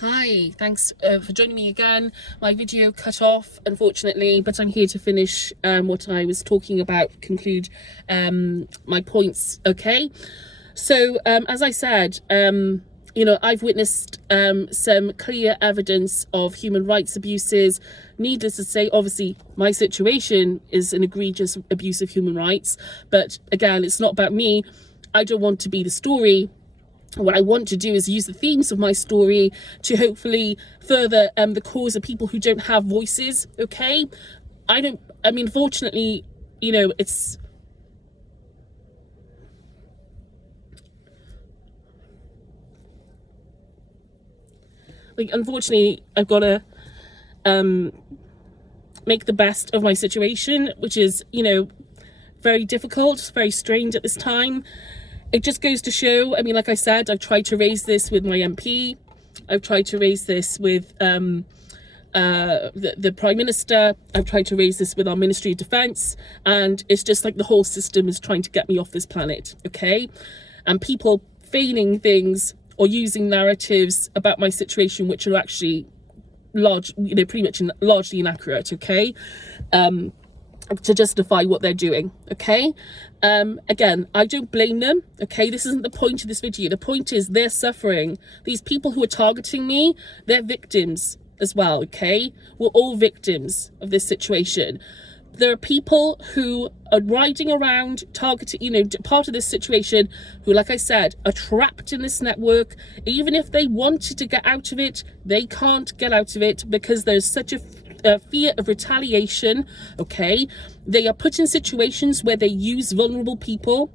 Hi, thanks for joining me again. My video cut off, unfortunately, but I'm here to finish what I was talking about, conclude my points, okay? So, as I said, I've witnessed some clear evidence of human rights abuses. Needless to say, obviously, my situation is an egregious abuse of human rights, but again, it's not about me. I don't want to be the story. What I want to do is use the themes of my story to hopefully further the cause of people who don't have voices, okay? Unfortunately, it's... unfortunately, I've got to make the best of my situation, which is, very difficult, very strained at this time. It just goes to show, like I said, I've tried to raise this with my MP. I've tried to raise this with the Prime Minister. I've tried to raise this with our Ministry of Defence. And it's just like the whole system is trying to get me off this planet, okay? And people feigning things or using narratives about my situation, which are actually pretty much largely inaccurate, okay? To justify what they're doing, okay? Again, I don't blame them, okay? This isn't the point of this video. The point is they're suffering. These people who are targeting me, they're victims as well, okay? We're all victims of this situation. There are people who are riding around targeting, part of this situation, who, like I said, are trapped in this network. Even if they wanted to get out of it, they can't get out of it because there's such a fear of retaliation, okay? They are put in situations where they use vulnerable people,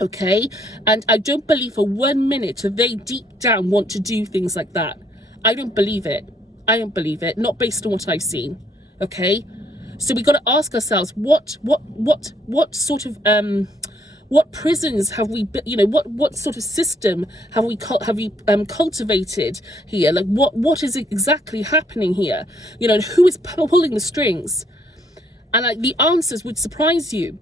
okay? And I don't believe for 1 minute that they deep down want to do things like that. I don't believe it. I don't believe it, not based on what I've seen, okay? So we got to ask ourselves, what sort of what prisons have we, what sort of system have we cultivated here? Like, what is exactly happening here? And who is pulling the strings? And the answers would surprise you.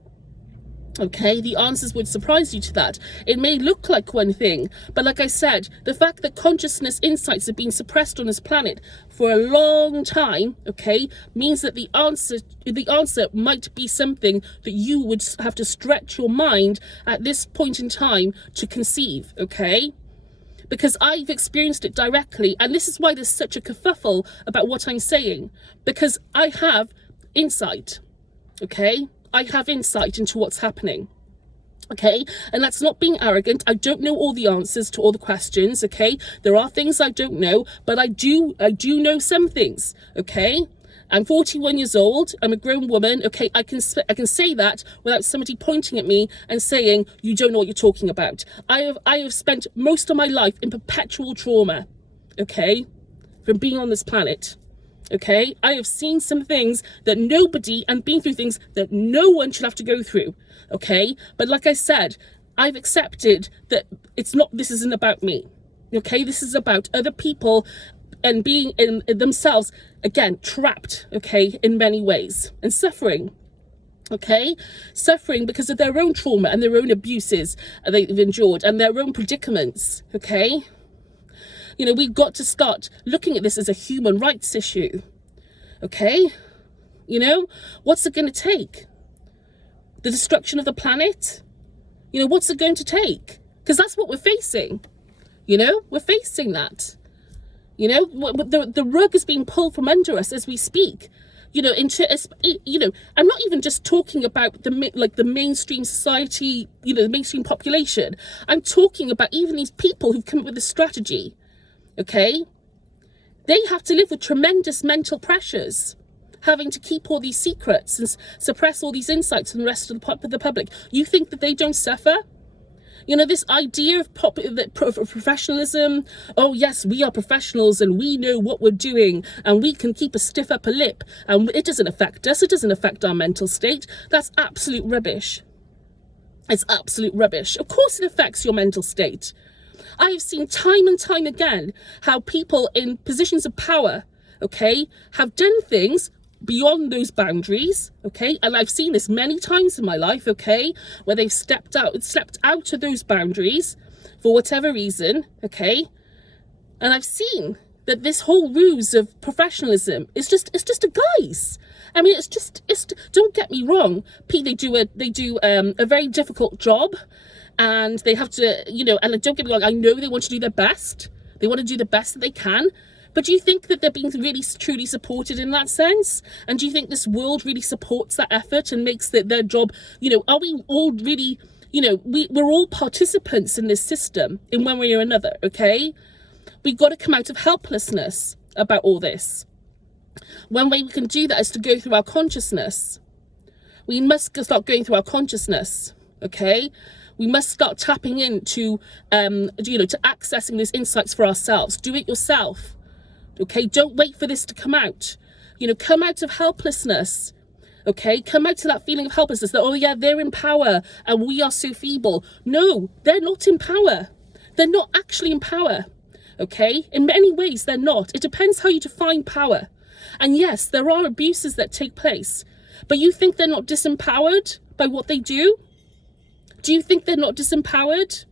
Okay, the answers would surprise you to that. It may look like one thing, but like I said, the fact that consciousness insights have been suppressed on this planet for a long time, okay, means that the answer might be something that you would have to stretch your mind at this point in time to conceive, okay? Because I've experienced it directly, and this is why there's such a kerfuffle about what I'm saying, because I have insight, okay? I have insight into what's happening, okay? And that's not being arrogant. I don't know all the answers to all the questions, okay? There are things I don't know, but I do know some things, okay? I'm 41 years old. I'm a grown woman, okay? I can say that without somebody pointing at me and saying, you don't know what you're talking about. I have spent most of my life in perpetual trauma, okay? From being on this planet. Okay, I have seen some things that nobody, and been through things that no one should have to go through. Okay, but like I said, I've accepted that this isn't about me. Okay, this is about other people and being in themselves, again, trapped, okay, in many ways, and suffering. Okay, suffering because of their own trauma and their own abuses they've endured and their own predicaments. Okay. We've got to start looking at this as a human rights issue, okay? What's it going to take? The destruction of the planet? What's it going to take? Because that's what we're facing, We're facing that. The rug is being pulled from under us as we speak. I'm not even just talking about the mainstream society, the mainstream population. I'm talking about even these people who've come up with this strategy. Okay, they have to live with tremendous mental pressures, having to keep all these secrets and suppress all these insights from the rest of the public. You think that they don't suffer? This idea of professionalism. Oh yes, we are professionals and we know what we're doing and we can keep a stiff upper lip and it doesn't affect us. It doesn't affect our mental state. That's absolute rubbish. It's absolute rubbish. Of course it affects your mental state. I have seen time and time again how people in positions of power, okay, have done things beyond those boundaries, okay? And I've seen this many times in my life, okay, where they've stepped out of those boundaries for whatever reason, okay? And I've seen that this whole ruse of professionalism is just, it's just a guise. I mean, don't get me wrong, they do a very difficult job, and they have to, you know, and don't get me wrong, I know they want to do their best. They want to do the best that they can. But do you think that they're being really truly supported in that sense? And do you think this world really supports that effort and makes their job, you know, are we all really, you know, we're all participants in this system in one way or another, okay? We've got to come out of helplessness about all this. One way we can do that is to go through our consciousness. We must start going through our consciousness, okay? We must start tapping into, you know, to accessing those insights for ourselves. Do it yourself, okay? Don't wait for this to come out. You know, come out of helplessness, okay? Come out to that feeling of helplessness that, oh yeah, they're in power and we are so feeble. No, they're not in power. They're not actually in power, okay? In many ways, they're not. It depends how you define power. And yes, there are abuses that take place, but you think they're not disempowered by what they do? Do you think they're not disempowered?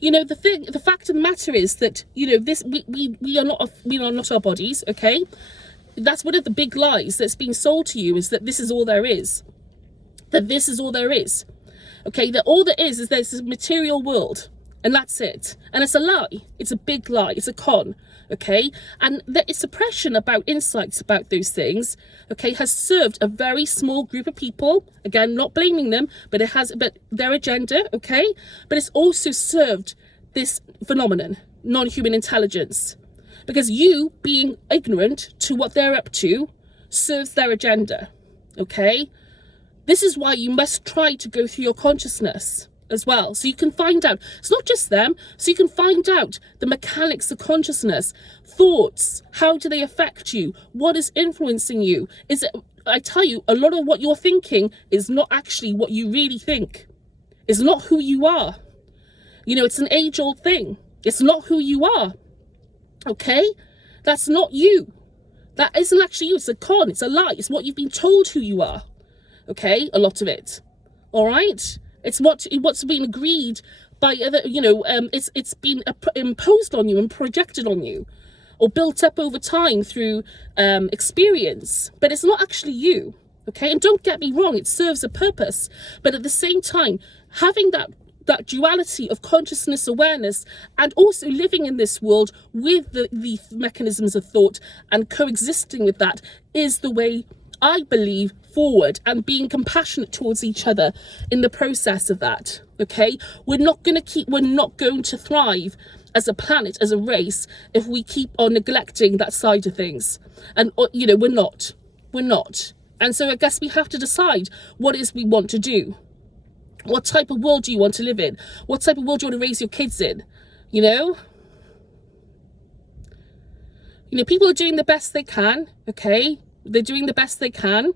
You know, the fact of the matter is that, you know, we are not our bodies, okay? That's one of the big lies that's being sold to you, is that this is all there is. That this is all there is. Okay, that all there is there's this material world, and that's it. And it's a lie. It's a big lie. It's a con. Okay, and the suppression about insights about those things, okay, has served a very small group of people. Again, not blaming them, but their agenda, okay, but it's also served this phenomenon, non-human intelligence, because you being ignorant to what they're up to serves their agenda, okay. This is why you must try to go through your consciousness as well, so you can find out, it's not just them, so you can find out the mechanics of consciousness, thoughts, how do they affect you, what is influencing you. Is it, I tell you, a lot of what you're thinking is not actually what you really think. It's not who you are. You know, it's an age-old thing. It's not who you are, okay? That's not you. That isn't actually you. It's a con, it's a lie. It's what you've been told who you are, okay? A lot of it, all right? It's what's been agreed by other, you know, it's been imposed on you and projected on you, or built up over time through experience, but it's not actually you, okay? And don't get me wrong, it serves a purpose, but at the same time, having that duality of consciousness awareness and also living in this world with the mechanisms of thought and coexisting with that is the way, I believe, forward, and being compassionate towards each other in the process of that, okay? We're not going to thrive as a planet, as a race, if we keep on neglecting that side of things. And, you know, we're not. And so I guess we have to decide what it is we want to do. What type of world do you want to live in? What type of world do you want to raise your kids in? You know? You know, people are doing the best they can, okay? They're doing the best they can.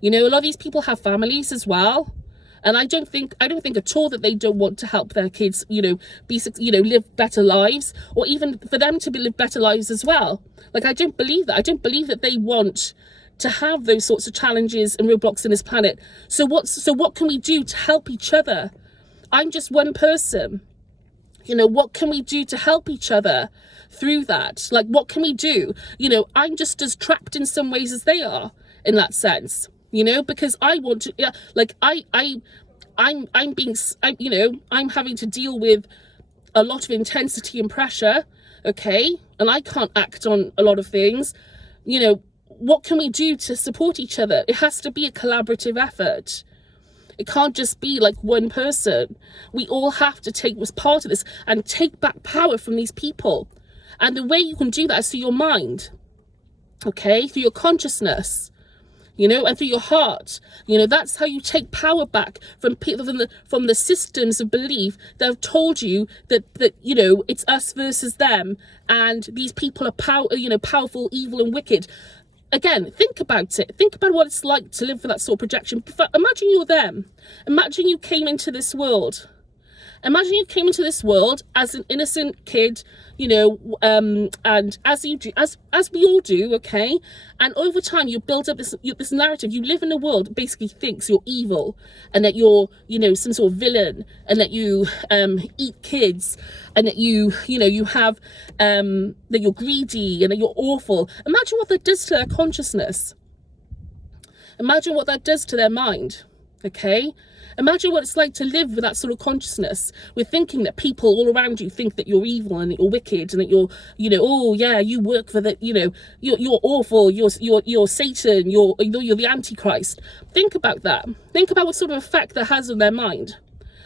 You know, a lot of these people have families as well. And I don't think at all that they don't want to help their kids, you know, live better lives, or even for them to live better lives as well. Like, I don't believe that. I don't believe that they want to have those sorts of challenges and roadblocks in this planet. So what can we do to help each other? I'm just one person. You know, what can we do to help each other through that? Like, what can we do? You know, I'm just as trapped in some ways as they are in that sense, you know, because I want to, yeah, like I'm having to deal with a lot of intensity and pressure, okay? And I can't act on a lot of things. You know, what can we do to support each other? It has to be a collaborative effort. It can't just be like one person. We all have to take as part of this and take back power from these people. And the way you can do that is through your mind, okay? Through your consciousness, you know, and through your heart. You know, that's how you take power back from people, from the systems of belief that have told you that you know, it's us versus them, and these people are powerful, evil, and wicked. Again, think about it. Think about what it's like to live for that sort of projection. Imagine you're them. Imagine you came into this world Imagine you came into this world as an innocent kid, you know, and as you do, as we all do, okay? And over time, you build up this narrative. You live in a world that basically thinks you're evil, and that you're, you know, some sort of villain, and that you eat kids, and that you have that you're greedy, and that you're awful. Imagine what that does to their consciousness. Imagine what that does to their mind, okay? Imagine what it's like to live with that sort of consciousness, with thinking that people all around you think that you're evil and that you're wicked and that you're, you know, oh yeah, you work for the, you know, you're awful, you're Satan, you're the Antichrist. Think about that. Think about what sort of effect that has on their mind,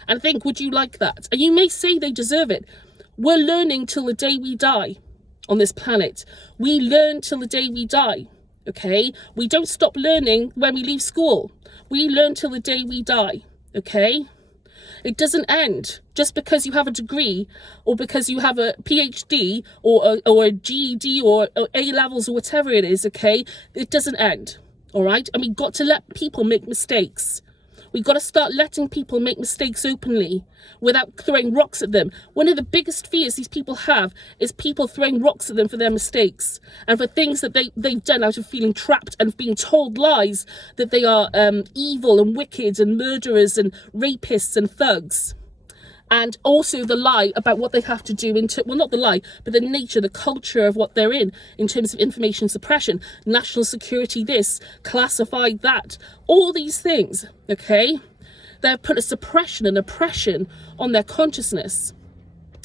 and think, would you like that? And you may say they deserve it. We're learning till the day we die on this planet. We learn till the day we die. Okay, we don't stop learning when we leave school. We learn till the day we die. Okay, it doesn't end just because you have a degree, or because you have a PhD or a GED or A levels or whatever it is. Okay, it doesn't end. All right, and we've got to let people make mistakes. We've got to start letting people make mistakes openly without throwing rocks at them. One of the biggest fears these people have is people throwing rocks at them for their mistakes and for things that they've done out of feeling trapped and being told lies that they are evil and wicked and murderers and rapists and thugs. And also the lie about what they have to do well, not the lie, but the nature, the culture of what they're in terms of information suppression, national security this, classified that, all these things, okay? They've put a suppression and oppression on their consciousness,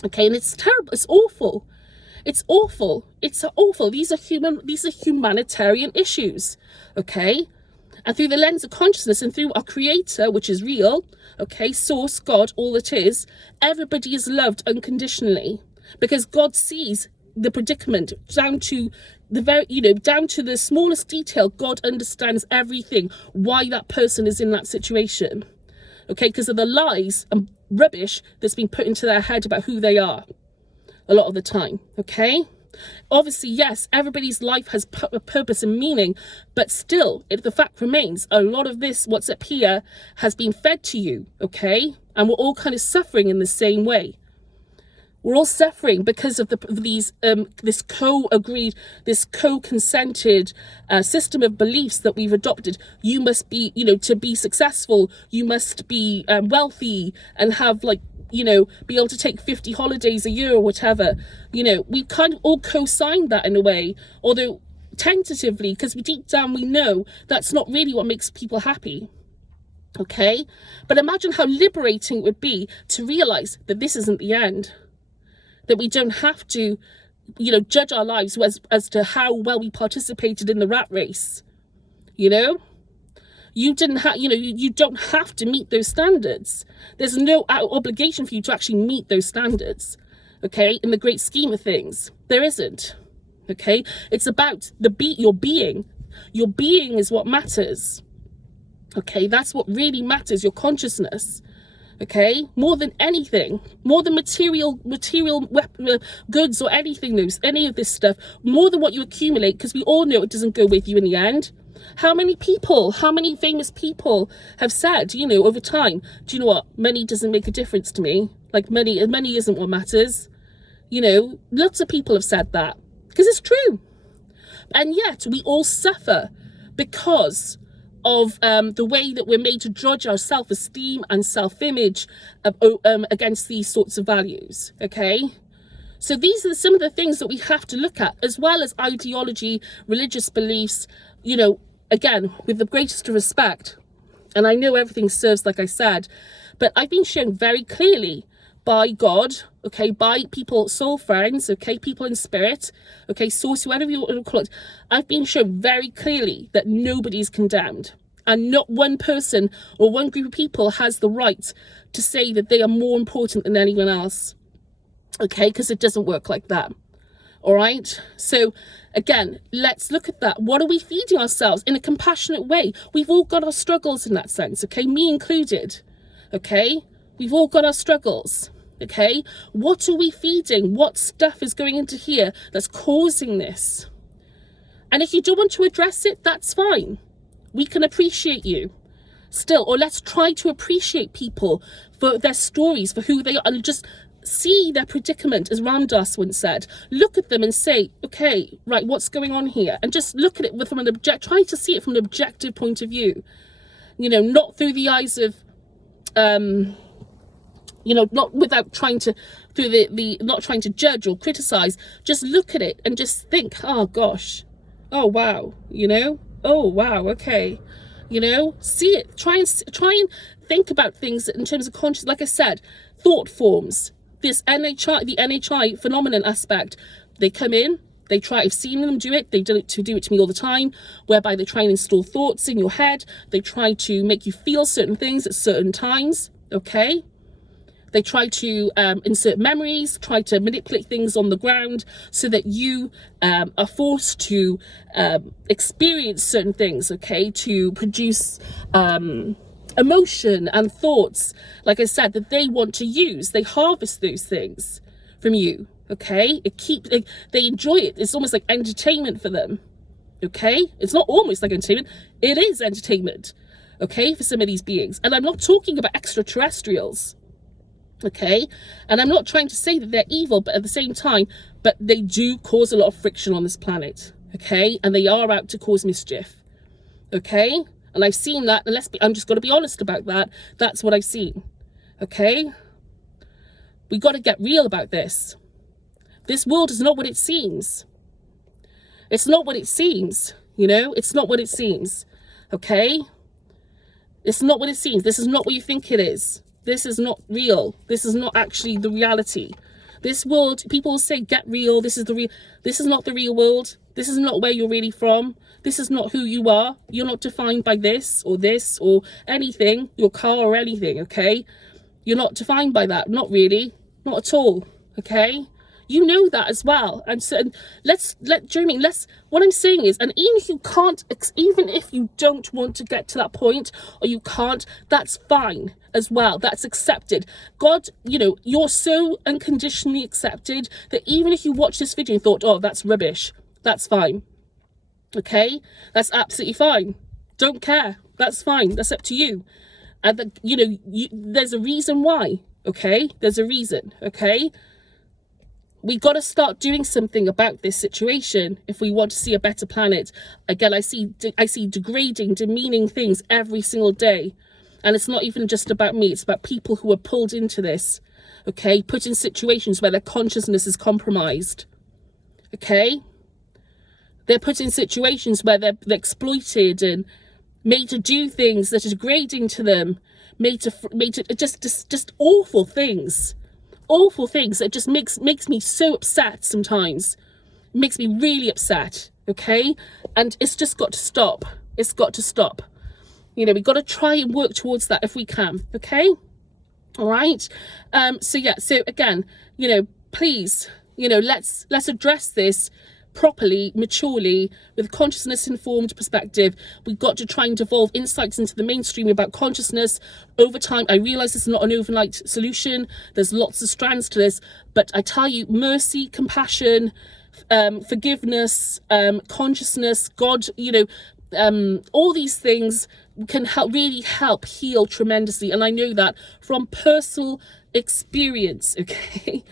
okay? And it's terrible, it's awful. It's awful, it's awful. These are humanitarian issues, okay? And through the lens of consciousness and through our creator, which is real, okay, source, God, all it is, everybody is loved unconditionally, because God sees the predicament down to the very, you know, down to the smallest detail. God understands everything, why that person is in that situation, okay, because of the lies and rubbish that's been put into their head about who they are a lot of the time, okay? Obviously, yes, everybody's life has a purpose and meaning, but still, the fact remains, a lot of this, what's up here, has been fed to you, okay? And we're all kind of suffering in the same way. We're all suffering because of this co-agreed, this co-consented system of beliefs that we've adopted. You must be, you know, to be successful, you must be wealthy and have, like, you know, be able to take 50 holidays a year or whatever. You know, we kind of all co-signed that in a way, although tentatively, because deep down we know that's not really what makes people happy, okay? But imagine how liberating it would be to realize that this isn't the end, that we don't have to, you know, judge our lives as to how well we participated in the rat race, you know? You didn't have, you know, you don't have to meet those standards. There's no obligation for you to actually meet those standards, okay? In the great scheme of things, there isn't, okay? It's about your being. Your being is what matters, okay? That's what really matters, your consciousness, okay? More than anything, more than material goods or anything, any of this stuff, more than what you accumulate, because we all know it doesn't go with you in the end. How many famous people have said, you know, over time, do you know what, money doesn't make a difference to me, like money isn't what matters, you know? Lots of people have said that, because it's true. And yet we all suffer because of the way that we're made to judge our self-esteem and self-image against these sorts of values, okay? So these are some of the things that we have to look at, as well as ideology, religious beliefs, you know, again, with the greatest respect. And I know everything serves, like I said, but I've been shown very clearly by God, okay, by people, soul friends, okay, people in spirit, okay, source, whatever you want to call it, I've been shown very clearly that nobody's condemned. And not one person or one group of people has the right to say that they are more important than anyone else, okay, because it doesn't work like that. All right, so again, let's look at that. What are we feeding ourselves in a compassionate way? We've all got our struggles in that sense, okay, me included, okay? We've all got our struggles, okay? What are we feeding? What stuff is going into here that's causing this? And if you don't want to address it, that's fine. We can appreciate you. still, or let's try to appreciate people for their stories, for who they are, and just see their predicament, as Ram Dass once said. Look at them and say, okay, right, what's going on here? And just look at it from try to see it from an objective point of view, you know, not through the eyes of, you know, not without trying to, through not trying to judge or criticize. Just look at it and just think, oh gosh, oh wow, you know, oh wow, okay, you know, see it, try and think about things in terms of conscious, like I said, thought forms. This NHI, the NHI phenomenon aspect, they come in, they try, I've seen them do it, they do it to me all the time, whereby they try and install thoughts in your head, they try to make you feel certain things at certain times, okay? They try to insert memories, try to manipulate things on the ground so that you are forced to experience certain things, okay, to produce emotion and thoughts, like I said, that they want to use. They harvest those things from you, okay? They enjoy it. It's almost like entertainment for them, okay? It's not almost like entertainment. It is entertainment, okay, for some of these beings. And I'm not talking about extraterrestrials, okay? And I'm not trying to say that they're evil, but at the same time, but they do cause a lot of friction on this planet, okay? And they are out to cause mischief, okay? And I've seen that, and I'm just going to be honest about that. That's what I've seen, okay? We got to get real about this. This world is not what it seems. It's not what it seems, you know? It's not what it seems, okay? It's not what it seems. This is not what you think it is. This is not real. This is not actually the reality. This world, people say, get real. This is not the real world. This is not where you're really from. This is not who you are. You're not defined by this or anything, your car or anything, okay? You're not defined by that. Not really. Not at all, okay? You know that as well. And so what I'm saying is, and even if you don't want to get to that point, or you can't, that's fine as well. That's accepted. God, you know, you're so unconditionally accepted that even if you watch this video and thought, oh, that's rubbish, that's fine. Okay, that's absolutely fine. Don't care. That's fine. That's up to you. And you know, there's a reason why. Okay, there's a reason. Okay, we got to start doing something about this situation if we want to see a better planet. Again, I see degrading, demeaning things every single day, and it's not even just about me. It's about people who are pulled into this. Okay, put in situations where their consciousness is compromised. Okay. They're put in situations where they're exploited and made to do things that are degrading to them, made to just awful things that just makes me so upset sometimes. It makes me really upset, okay? And it's just got to stop. It's got to stop. You know, we've got to try and work towards that if we can, okay? All right. So yeah. So again, you know, please, you know, let's address this properly, maturely, with a consciousness-informed perspective. We've got to try and devolve insights into the mainstream about consciousness over time. I realise this is not an overnight solution. There's lots of strands to this, but I tell you, mercy, compassion, forgiveness, consciousness, God, you know, all these things can really help heal tremendously. And I know that from personal experience, okay?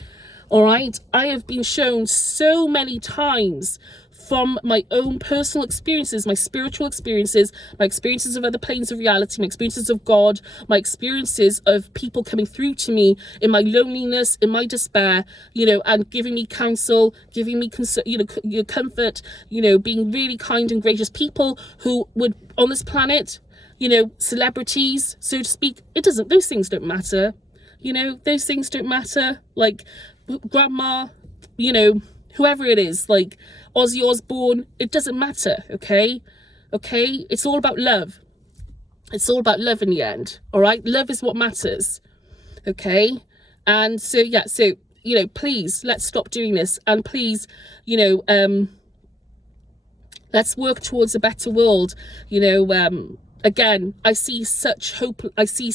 All right, I have been shown so many times from my own personal experiences, my spiritual experiences, my experiences of other planes of reality, my experiences of God, my experiences of people coming through to me in my loneliness, in my despair, you know, and giving me counsel, giving me comfort, you know, being really kind and gracious. People who would, on this planet, you know, celebrities, so to speak, those things don't matter. You know, those things don't matter. Like grandma, you know, whoever it is, like Ozzy Osbourne, it doesn't matter, okay? Okay? It's all about love. It's all about love in the end, all right? Love is what matters, okay? And so, yeah, so, you know, please, let's stop doing this. And please, you know, let's work towards a better world. You know, again, I see such hope. I see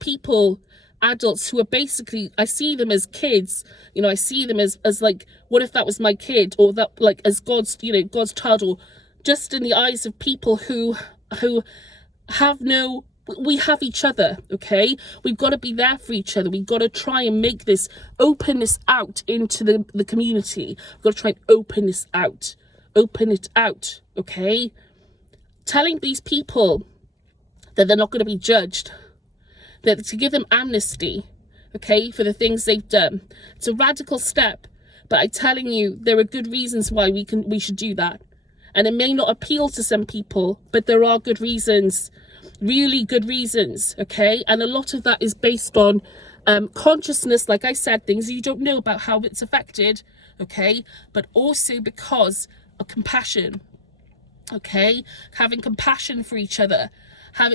people, adults who are basically, I see them as kids, you know, I see them as like, what if that was my kid, or that, like, as God's, you know, God's child, or just in the eyes of people who have no, we have each other, okay? We've got to be there for each other. We've got to try and make this, open this out into the community. We've got to try and open this out, open it out, okay? Telling these people that they're not going to be judged, that to give them amnesty, okay, for the things they've done. It's a radical step, but I'm telling you, there are good reasons why we should do that. And it may not appeal to some people, but there are good reasons, really good reasons, okay? And a lot of that is based on consciousness, like I said, things you don't know about how it's affected, okay? But also because of compassion, okay? Having compassion for each other,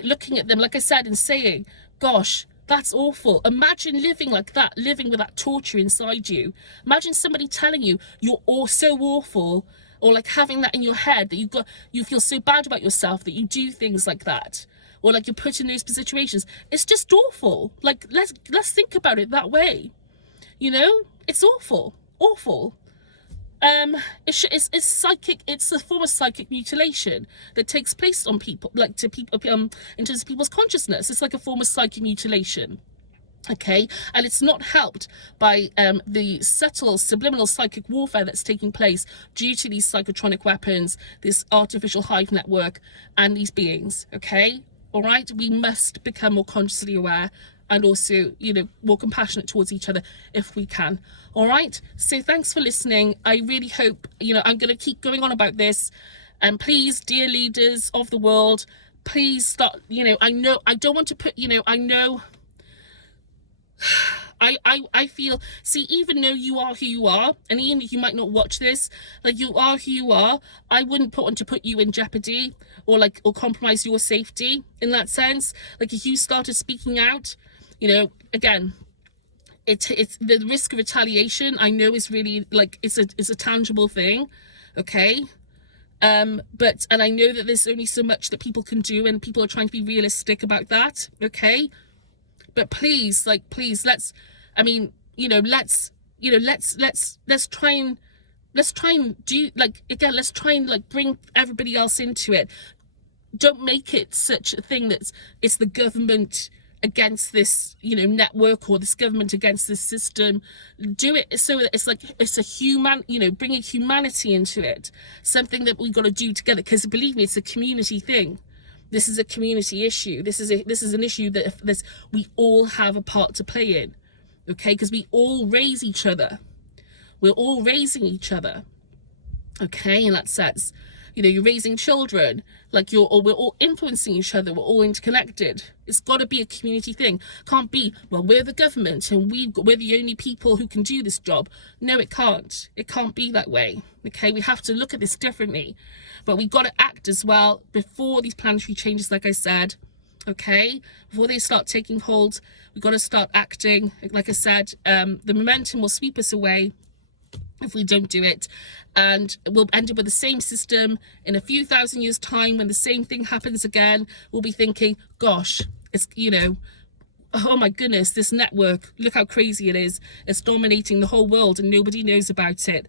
looking at them, like I said, and saying, gosh, that's awful. Imagine living like that, living with that torture inside you. Imagine somebody telling you you're all so awful, or like having that in your head that you feel so bad about yourself that you do things like that, or like you're put in those situations. It's just awful. Like let's think about it that way. You know, it's awful, awful. It's psychic. It's a form of psychic mutilation that takes place on people, like to people, in terms of people's consciousness. It's like a form of psychic mutilation. Okay, and it's not helped by the subtle subliminal psychic warfare that's taking place due to these psychotronic weapons, this artificial hive network, and these beings. Okay, all right, we must become more consciously aware, and also, you know, more compassionate towards each other if we can. All right, so thanks for listening. I really hope, you know, I'm going to keep going on about this, and please, dear leaders of the world, please start, you know, I know I don't want to put, you know, I know I feel, see, even though you are who you are, and even if you might not watch this, like, you are who you are, I wouldn't want to put you in jeopardy or compromise your safety in that sense. Like, if you started speaking out, you know, again, it's the risk of retaliation, I know, is really, like, it's a tangible thing, okay? But, and I know that there's only so much that people can do, and people are trying to be realistic about that, okay? But please, like, please, let's try and do, like, again, let's try and, like, bring everybody else into it. Don't make it such a thing that it's the government against this, you know, network, or this government against this system. Do it so that it's like, it's a human, you know, bringing humanity into it, something that we've got to do together, because believe me, it's a community thing. This is a community issue. This is an issue that we all have a part to play in, okay? Because we all raise each other. We're all raising each other, okay? In that sense, you know, you're raising children, like we're all influencing each other. We're all interconnected. It's got to be a community thing. Can't be, well, we're the government and we're the only people who can do this job. No, it can't. It can't be that way. Okay, we have to look at this differently. But we've got to act as well before these planetary changes, like I said. Okay, before they start taking hold, we've got to start acting. Like I said, the momentum will sweep us away if we don't do it, and we'll end up with the same system in a few thousand years time. When the same thing happens again, we'll be thinking, gosh, it's, you know, oh my goodness, this network, look how crazy it is. It's dominating the whole world and nobody knows about it.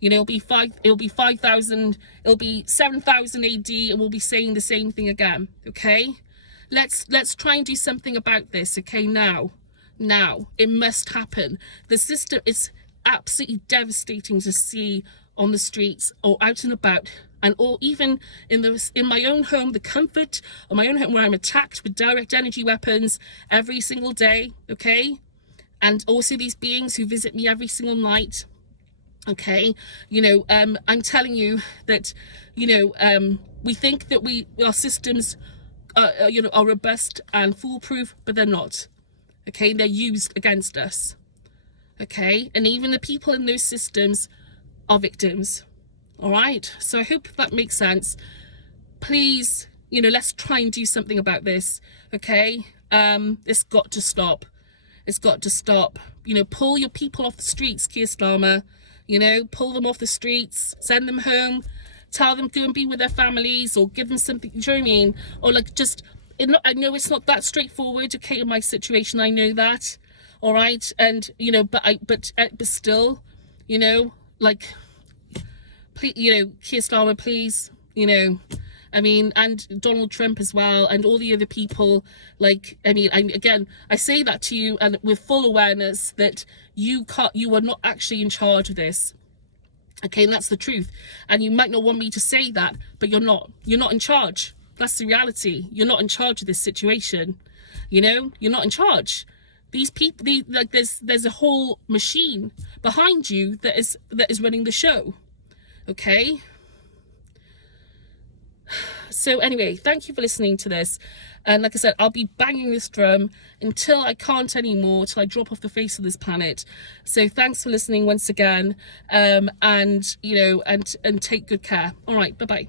You know, it'll be 5,000, it'll be 7,000 AD, and we'll be saying the same thing again. Okay, let's try and do something about this. Okay, now it must happen. The system is absolutely devastating to see on the streets or out and about, and or even in my own home, the comfort of my own home, where I'm attacked with direct energy weapons every single day. Okay, and also these beings who visit me every single night. Okay, you know, I'm telling you that, you know, we think that our systems you know, are robust and foolproof, but they're not. Okay, they're used against us. Okay, and even the people in those systems are victims. All right, so I hope that makes sense. Please, you know, let's try and do something about this. Okay, it's got to stop. It's got to stop. You know, pull your people off the streets, Keir Starmer. You know, pull them off the streets, send them home, tell them go and be with their families, or give them something. Do you know what I mean? Or like, just, I know it's not that straightforward. Okay, in my situation, I know that. All right, and you know, but still, you know, like, please, you know, Keir Starmer, please, you know, I mean, and Donald Trump as well, and all the other people. Like, I mean, again, I say that to you, and with full awareness that you are not actually in charge of this. Okay, and that's the truth. And you might not want me to say that, but you're not. You're not in charge. That's the reality. You're not in charge of this situation. You know, you're not in charge. These people, like, there's a whole machine behind you that is running the show. Okay. So anyway, thank you for listening to this. And like I said, I'll be banging this drum until I can't anymore, till I drop off the face of this planet. So thanks for listening once again. And, you know, and take good care. All right, bye-bye.